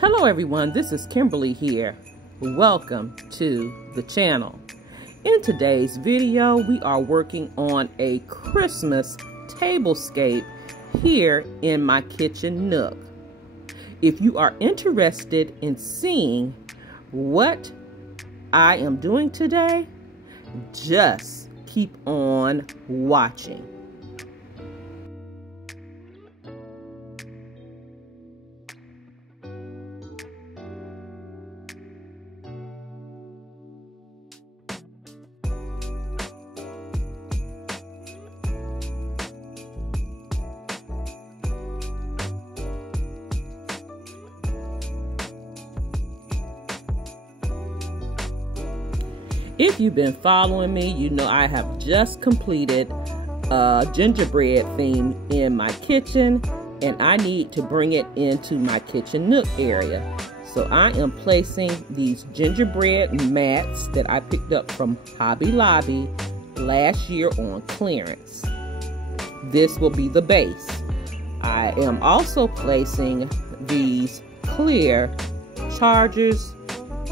Hello everyone, this is Kimberly here. Welcome to the channel. In today's video, we are working on a Christmas tablescape here in my kitchen nook. If you are interested in seeing what I am doing today, just keep on watching. If you've been following me, you know I have just completed a gingerbread theme in my kitchen, and I need to bring it into my kitchen nook area. So I am placing these gingerbread mats that I picked up from Hobby Lobby last year on clearance. This will be the base. I am also placing these clear chargers.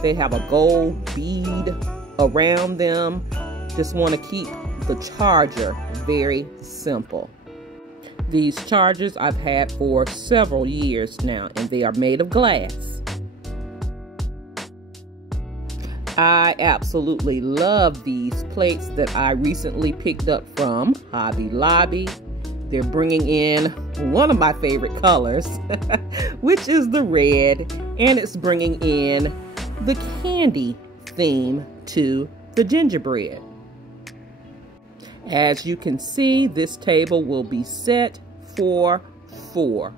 They have a gold bead around them. Just want to keep the charger very simple. These chargers I've had for several years now, and they are made of glass. I absolutely love these plates that I recently picked up from Hobby Lobby. They're bringing in one of my favorite colors, which is the red, and it's bringing in the candy theme to the gingerbread. As you can see, this table will be set for 4.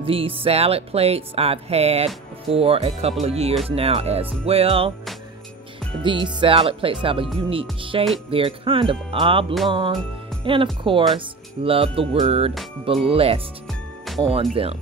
These salad plates I've had for a couple of years now as well. These salad plates have a unique shape. They're kind of oblong, and of course, love the word blessed on them.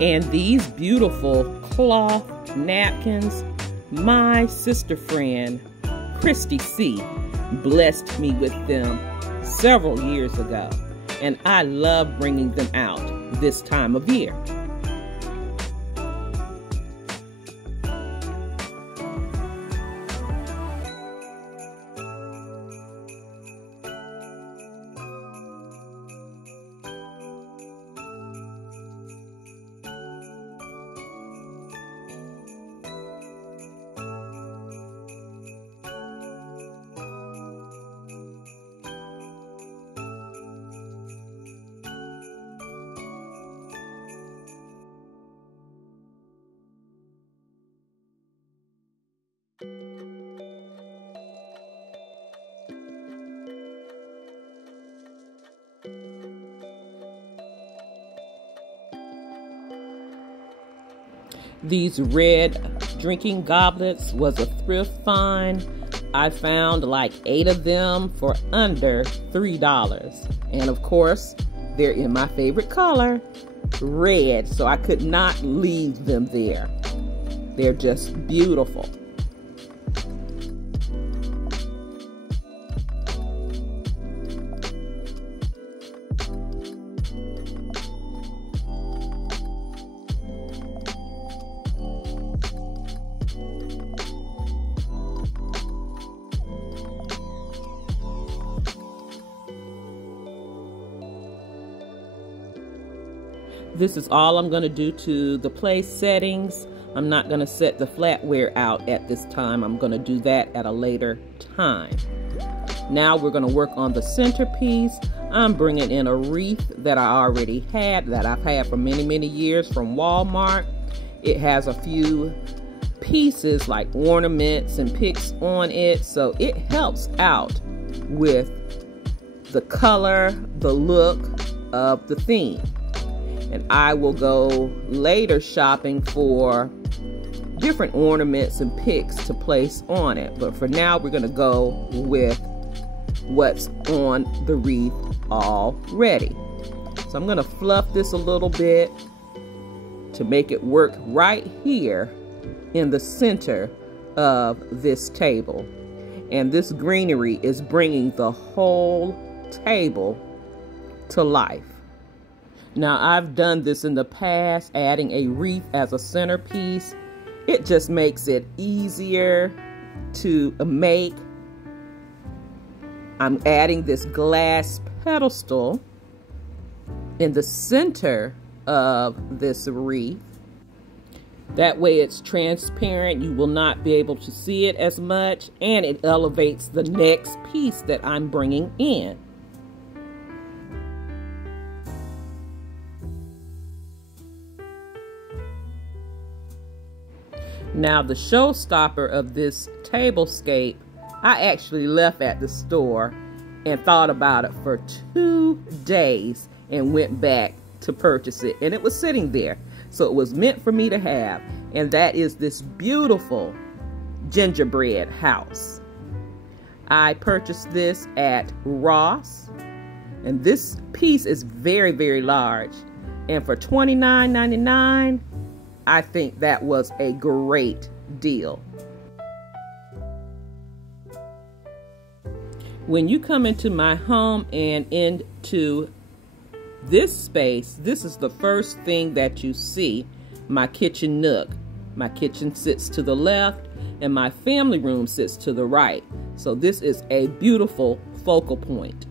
And these beautiful cloth napkins, my sister friend Christy C blessed me with them several years ago, and I love bringing them out this time of year. These red drinking goblets was a thrift find. I found like 8 of them for under $3. And of course, they're in my favorite color, red, so I could not leave them there. They're just beautiful. This is all I'm going to do to the place settings. I'm not going to set the flatware out at this time. I'm going to do that at a later time. Now we're going to work on the centerpiece. I'm bringing in a wreath that I already had, that I've had for many years from Walmart. It has a few pieces like ornaments and picks on it, so it helps out with the color, the look of the theme. And I will go later shopping for different ornaments and picks to place on it. But for now, we're gonna go with what's on the wreath already. So I'm gonna fluff this a little bit to make it work right here in the center of this table. And this greenery is bringing the whole table to life. Now, I've done this in the past, adding a wreath as a centerpiece. It just makes it easier to make. I'm adding this glass pedestal in the center of this wreath. That way it's transparent. You will not be able to see it as much, and it elevates the next piece that I'm bringing in. Now, the showstopper of this tablescape, I actually left at the store and thought about it for 2 days and went back to purchase it. And it was sitting there. So it was meant for me to have. And that is this beautiful gingerbread house. I purchased this at Ross. And this piece is very, very large. And for $29.99, I think that was a great deal. When you come into my home and into this space, this is the first thing that you see, my kitchen nook. My kitchen sits to the left and my family room sits to the right. So this is a beautiful focal point.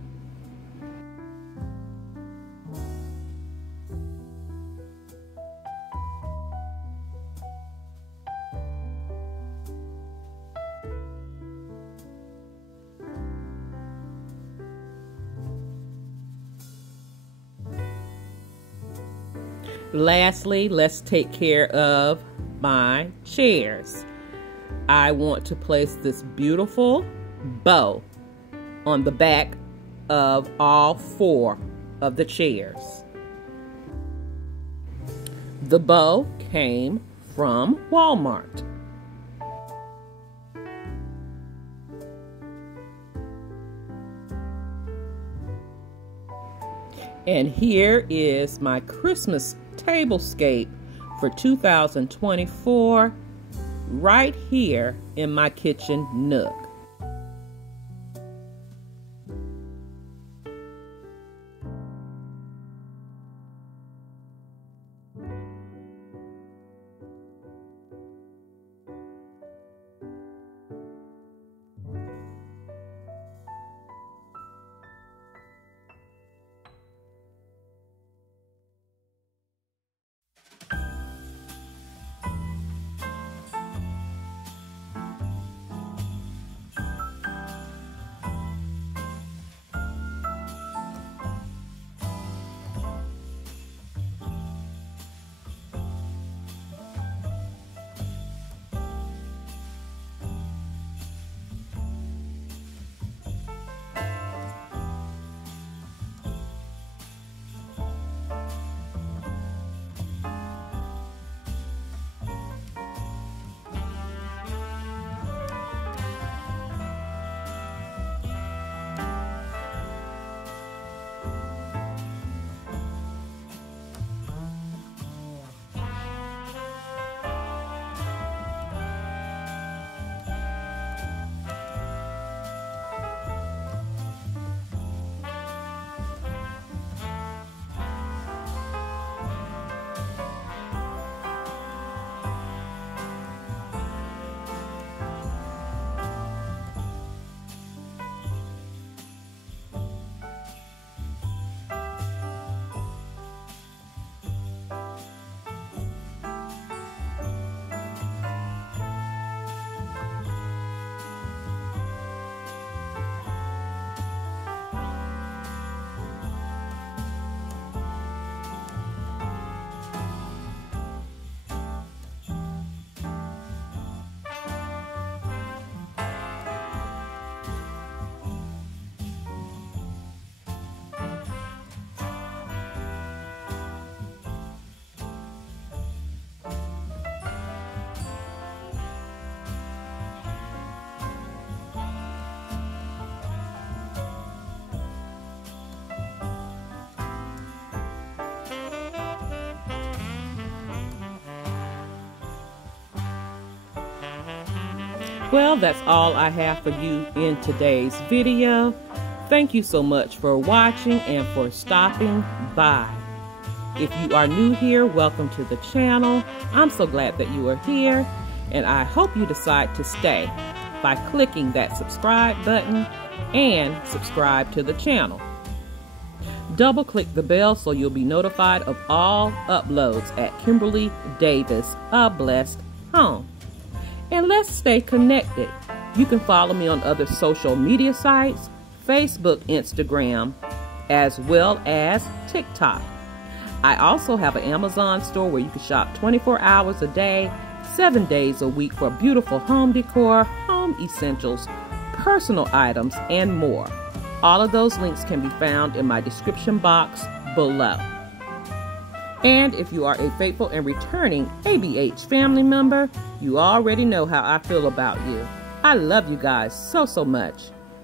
Lastly, let's take care of my chairs. I want to place this beautiful bow on the back of all 4 of the chairs. The bow came from Walmart. And here is my Christmas tablescape for 2024 right here in my kitchen nook. Well, that's all I have for you in today's video. Thank you so much for watching and for stopping by. If you are new here, welcome to the channel. I'm so glad that you are here, and I hope you decide to stay by clicking that subscribe button and subscribe to the channel. Double click the bell so you'll be notified of all uploads at Kimberly Davis, A Blessed Home. And let's stay connected. You can follow me on other social media sites, Facebook, Instagram, as well as TikTok. I also have an Amazon store where you can shop 24 hours a day, 7 days a week for beautiful home decor, home essentials, personal items, and more. All of those links can be found in my description box below. And if you are a faithful and returning ABH family member, you already know how I feel about you. I love you guys so, so much.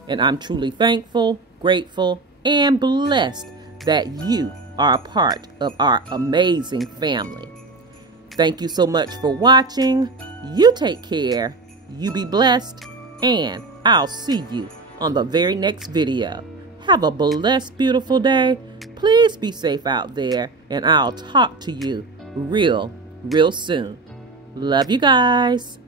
And I'm truly thankful, grateful, and blessed that you are a part of our amazing family. Thank you so much for watching. You take care, you be blessed, and I'll see you on the very next video. Have a blessed, beautiful day. Please be safe out there, and I'll talk to you real soon. Love you guys.